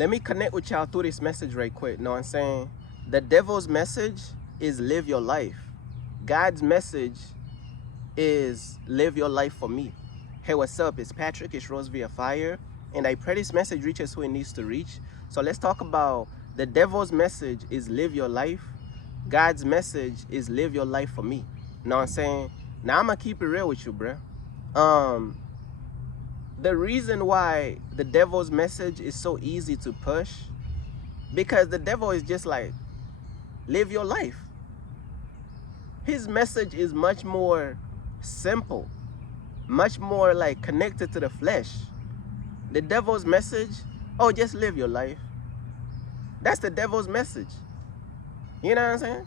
Let me connect with y'all through this message right quick. Know what I'm saying? The devil's message is live your life. God's message is live your life for me. Hey, what's up? It's Patrick. It's Rose via Fire. And I pray this message reaches who it needs to reach. So let's talk about the devil's message is live your life. God's message is live your life for me. Know what I'm saying? Now I'm gonna keep it real with you, bruh. The reason why the devil's message is so easy to push, because the devil is just like, live your life. His message is much more simple, much more like connected to the flesh. The devil's message, oh, just live your life. That's the devil's message. You know what I'm saying?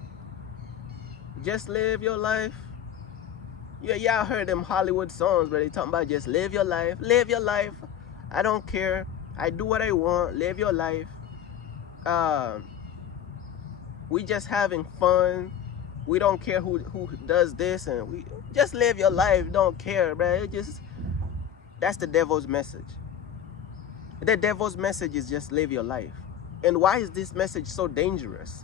Just live your life. Yeah, y'all heard them Hollywood songs where they talking about just live your life. Live your life. I don't care. I do what I want. Live your life. We just having fun. We don't care who does this, and we just live your life. Don't care, bro. That's the devil's message. The devil's message is just live your life. And why is this message so dangerous?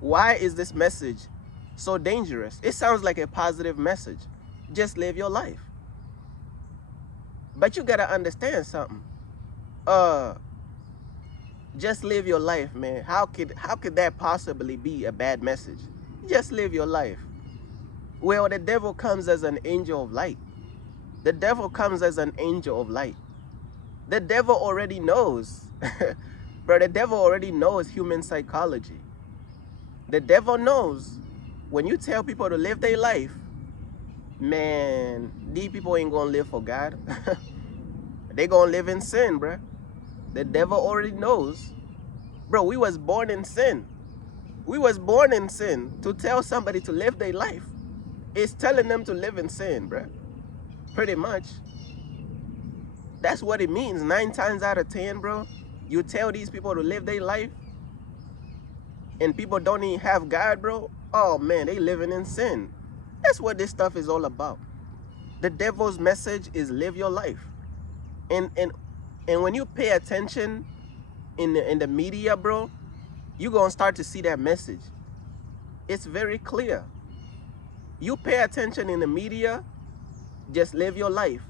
Why is this message so dangerous? It sounds like a positive message. Just live your life. But you gotta understand something. Just live your life, man. How could that possibly be a bad message? Just live your life. Well, the devil comes as an angel of light. The devil comes as an angel of light. The devil already knows. Bro, the devil already knows human psychology. The devil knows when you tell people to live their life, man, these people ain't gonna live for God. They gonna live in sin, bro. The devil already knows. Bro, we was born in sin. We was born in sin. To tell somebody to live their life, it's telling them to live in sin, bro. Pretty much. That's what it means. 9 times out of 10, bro. You tell these people to live their life, and people don't even have God, bro. Oh, man, they living in sin. That's what this stuff is all about. The devil's message is live your life. And when you pay attention in the media, bro, you're going to start to see that message. It's very clear. You pay attention in the media, just live your life.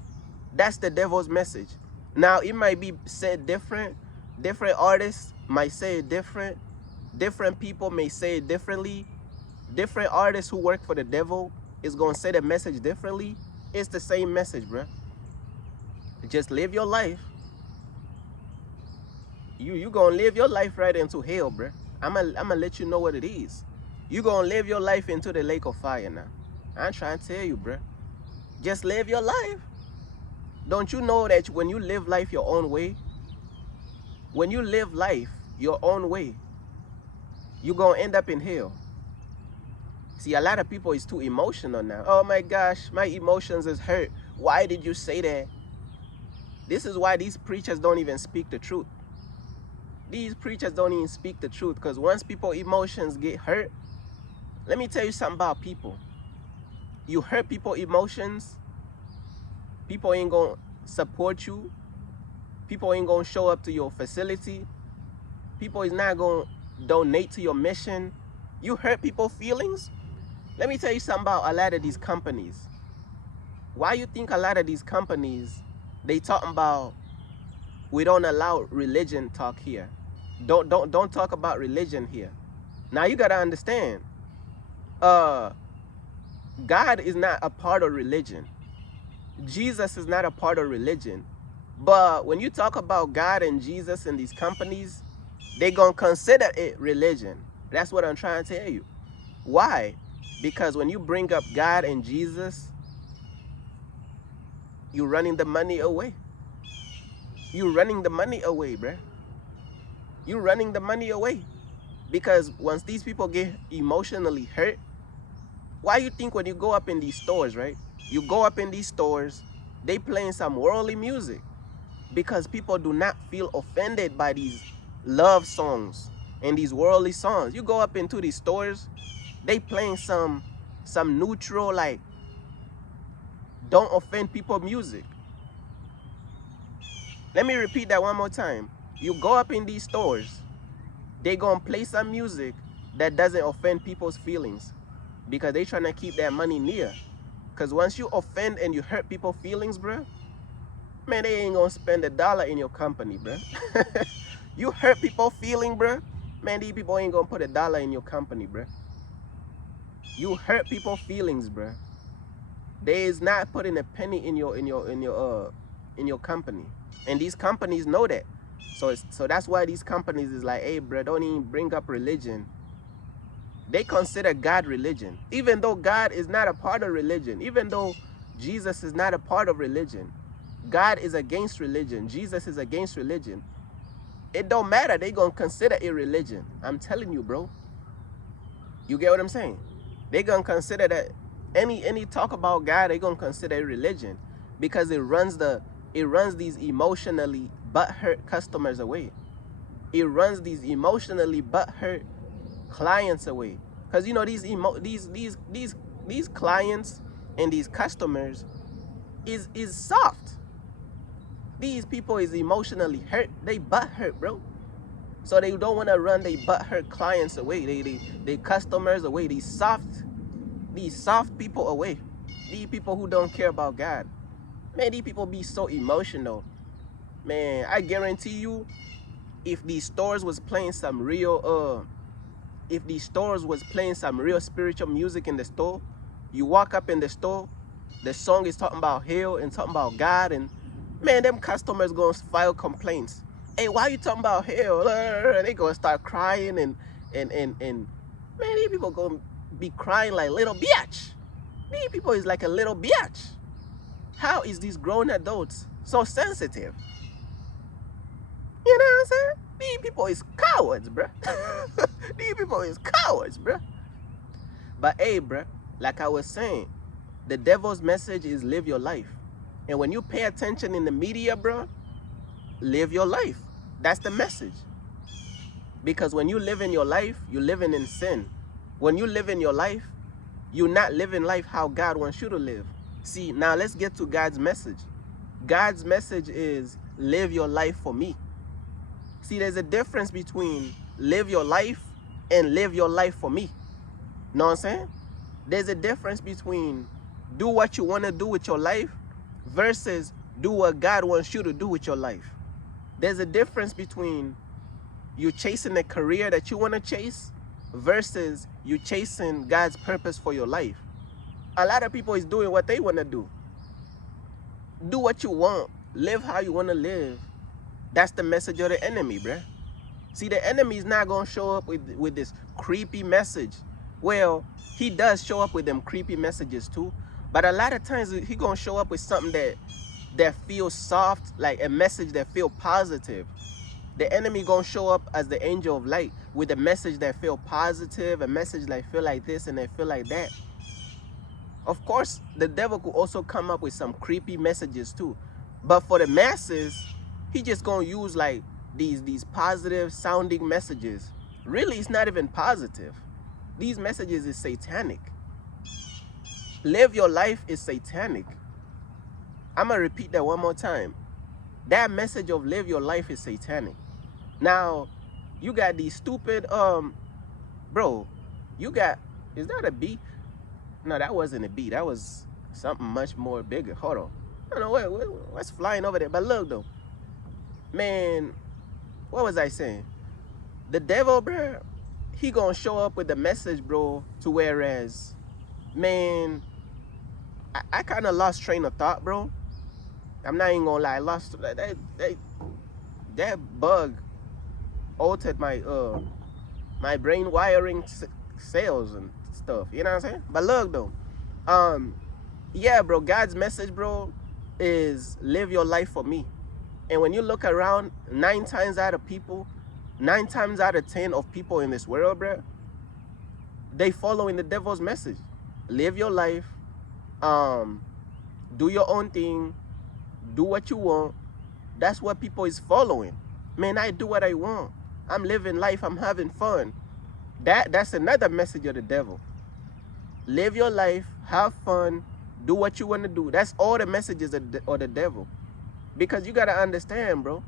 That's the devil's message. Now, it might be said different. Different artists might say it different. Different people may say it differently. Different artists who work for the devil is going to say the message differently. It's the same message, bro. Just live your life. You going to live your life right into hell, bro. I'm gonna let you know what it is. You going to live your life into the lake of fire now. I'm trying to tell you, bro. Just live your life. Don't you know that when you live life your own way, when you live life your own way, you're going to end up in hell. See, a lot of people is too emotional now. Oh my gosh, my emotions is hurt. Why did you say that? This is why these preachers don't even speak the truth. These preachers don't even speak the truth, because once people's emotions get hurt, let me tell you something about people. You hurt people's emotions, people ain't going to support you. People ain't going to show up to your facility. People is not going to donate to your mission. You hurt people's feelings. Let me tell you something about a lot of these companies. Why you think a lot of these companies, they talking about, we don't allow religion talk here. Don't talk about religion here. Now you got to understand, God is not a part of religion. Jesus is not a part of religion. But when you talk about God and Jesus in these companies, they're going to consider it religion. That's what I'm trying to tell you. Why? Because when you bring up God and Jesus, you're running the money away. You're running the money away, bruh. You're running the money away. Because once these people get emotionally hurt, why you think when you go up in these stores, right? You go up in these stores, they playing some worldly music. Because people do not feel offended by these love songs and these worldly songs. You go up into these stores, they playing some neutral, like, don't offend people music. Let me repeat that one more time. You go up in these stores, they gonna play some music that doesn't offend people's feelings because they trying to keep that money near. Because once you offend and you hurt people's feelings, bro, man, they ain't gonna spend $1 in your company, bro. You hurt people's feeling, bro, man, these people ain't gonna put $1 in your company, bro. You hurt people's feelings, bro. They is not putting a penny in your company, and these companies know that. So that's why these companies is like, hey, bro, don't even bring up religion. They consider God religion, even though God is not a part of religion, even though Jesus is not a part of religion. God is against religion. Jesus is against religion. It don't matter. They gonna consider it religion. I'm telling you, bro. You get what I'm saying? They gonna consider that any talk about God, they gonna consider it religion because it runs these emotionally butthurt customers away. It runs these emotionally butthurt clients away. Because you know these clients and these customers is soft. These people is emotionally hurt. They butt hurt, bro. So they don't want to run they butt hurt clients away. They customers away. These soft people away. These people who don't care about God. Man, these people be so emotional. Man, I guarantee you, if these stores was playing some real spiritual music in the store, you walk up in the store, the song is talking about hell and talking about God, and man, them customers gonna file complaints. Hey, why you talking about hell? They gonna start crying and man, these people gonna be crying like little bitch. These people is like a little bitch. How is these grown adults so sensitive? You know what I'm saying? These people is cowards, bruh. These people is cowards, bruh. But hey, bruh, like I was saying, the devil's message is live your life. And when you pay attention in the media, bruh, live your life. That's the message. Because when you live in your life, you're living in sin. When you live in your life, you're not living life how God wants you to live. See, now let's get to God's message. God's message is live your life for me. See, there's a difference between live your life and live your life for me. Know what I'm saying? There's a difference between do what you want to do with your life versus do what God wants you to do with your life. There's a difference between you chasing a career that you want to chase versus you chasing God's purpose for your life. A lot of people is doing what they want to do. Do what you want. Live how you want to live. That's the message of the enemy, bruh. See, the enemy is not going to show up with this creepy message. Well, he does show up with them creepy messages too. But a lot of times he going to show up with something that feels soft, like a message that feels positive. The enemy going to show up as the angel of light with a message that feels positive, a message that feel like this and that feel like that. Of course, the devil could also come up with some creepy messages too. But for the masses, he just gonna use like these positive sounding messages. Really, it's not even positive. These messages is satanic. Live your life is satanic. I'm gonna repeat that one more time. That message of live your life is satanic. Now, you got these stupid, bro, you got, is that a bee? No, that wasn't a bee. That was something much more bigger. Hold on. I don't know what's flying over there. But look, though. Man, what was I saying? The devil, bro, he gonna show up with the message, bro, to whereas, man, I kind of lost train of thought, bro. I'm not even gonna lie. I lost, that bug altered my brain wiring cells and stuff, you know what I'm saying? But look though, yeah, bro, God's message, bro, is live your life for me. And when you look around, 9 times out of 10 of people in this world, bro, they following the devil's message. Live your life, do your own thing, do what you want. That's what people is following. Man, I do what I want. I'm living life, I'm having fun. That's another message of the devil. Live your life, have fun, do what you want to do. That's all the messages of the devil. Because you got to understand, bro,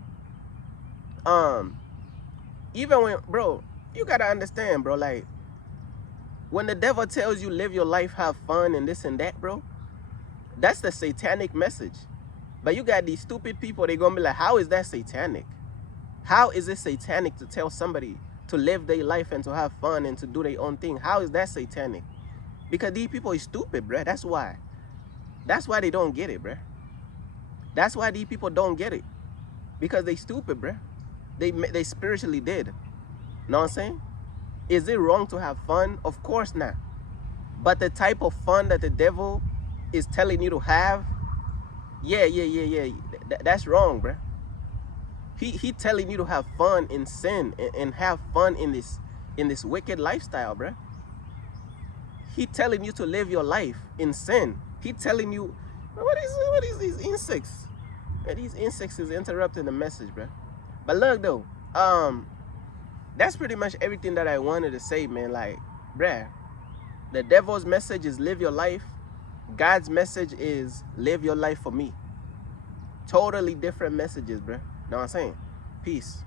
Even when, bro, you gotta understand, bro, like, when the devil tells you live your life, have fun, and this and that, bro, that's the satanic message. But you got these stupid people, they gonna be like, how is that satanic? How is it satanic to tell somebody to live their life and to have fun and to do their own thing? How is that satanic? Because these people is stupid, bruh. That's why. That's why they don't get it, bruh. That's why these people don't get it. Because they stupid, bruh. They spiritually dead. Know what I'm saying? Is it wrong to have fun? Of course not. But the type of fun that the devil is telling you to have, yeah. That's wrong, bruh. He telling you to have fun in sin and have fun in this wicked lifestyle, bruh. He telling you to live your life in sin. He telling you, what is these insects? Man, these insects is interrupting the message, bruh. But look though, that's pretty much everything that I wanted to say, man. Like, bruh, the devil's message is live your life. God's message is live your life for me. Totally different messages, bruh. Know what I'm saying? Peace.